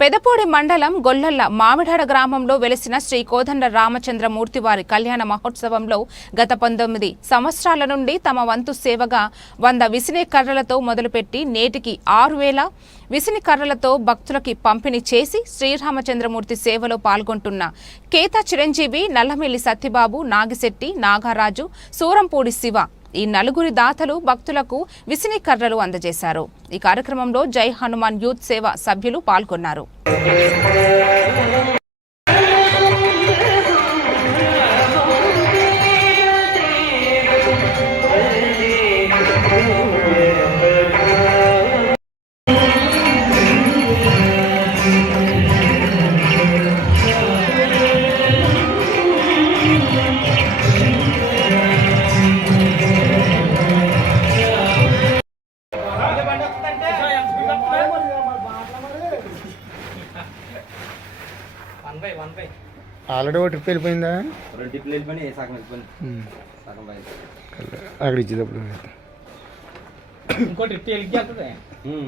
పెదపూడి మండలం గొల్లల్ల మామిడాడ గ్రామంలో వెలిసిన శ్రీ కోదండ రామచంద్రమూర్తి వారి కళ్యాణ మహోత్సవంలో గత 19 సంవత్సరాల నుండి తమ వంతు సేవగా 100 విసినే కర్రలతో మొదలుపెట్టి నేటికి 6000 విసిని కర్రలతో భక్తులకి పంపిణీ చేసి శ్రీరామచంద్రమూర్తి సేవలో పాల్గొంటున్న కేతా చిరంజీవి, నల్లమిల్లి సత్యబాబు, నాగిశెట్టి, నాగరాజు, సూరంపూడి శివ ఈ నలుగురి దాతలు భక్తులకు విసిని కర్రలు అందజేశారు. ఈ కార్యక్రమంలో జై హనుమాన్ యూత్ సేవ సభ్యులు పాల్గొన్నారు. ఆల్రెడీ ఒక ట్రిప్ వెళ్ళిపోయిందా? 2 ట్రిప్లు వెళ్ళిపోయి సగం వెళ్ళిపోయింది. అక్కడ ఇచ్చేటప్పుడు ఇంకో ట్రిప్ వెళ్ళి వెళ్తుంది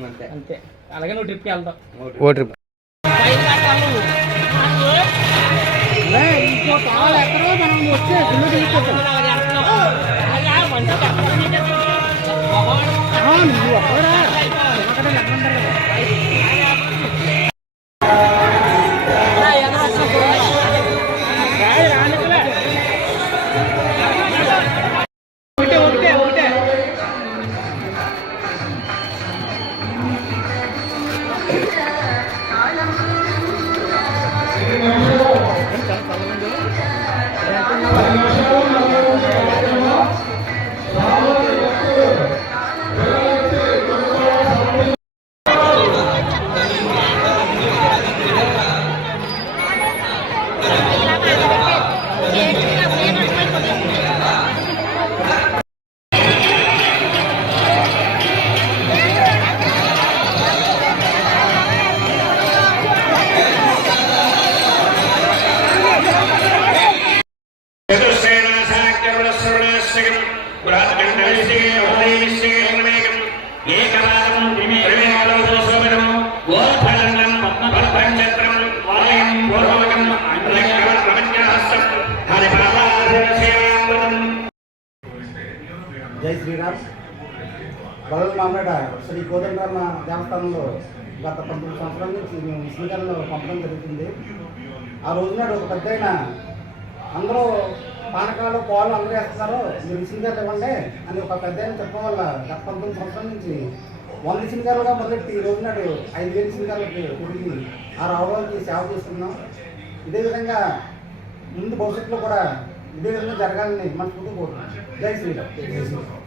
అంతే అంతే. అలాగే నువ్వు ట్రిప్కి వెళ్తావు. ఓ ట్రిప్ జై శ్రీరామ్. గొల్లల్ల మామిడాడ శ్రీ కోదండరామ దేవస్థానంలో గత 19 సంవత్సరాల నుంచి మేము విస్మీకరణలో పంపడం జరుగుతుంది. ఆ రోజునాడు ఒక పెద్ద అందరూ పానకాలు పాలు అందరూ వేస్తున్నారు, మీరు విస్మీకరణ ఇవ్వండి అని ఒక పెద్ద చెప్పడం వల్ల గత 19 సంవత్సరాల నుంచి 100 విస్మీకరణలుగా మొదలెట్టి ఈ రోజునాడు 5000 విస్మీకరణలకి తిరిగి ఆ రావడానికి సేవ చేస్తున్నాం. ఇదే విధంగా ముందు భవిష్యత్తులో కూడా ఇదే విధంగా జరగాలని మనస్ఫూర్తిగా కోరుతున్నాం. జై శ్రీరామ్.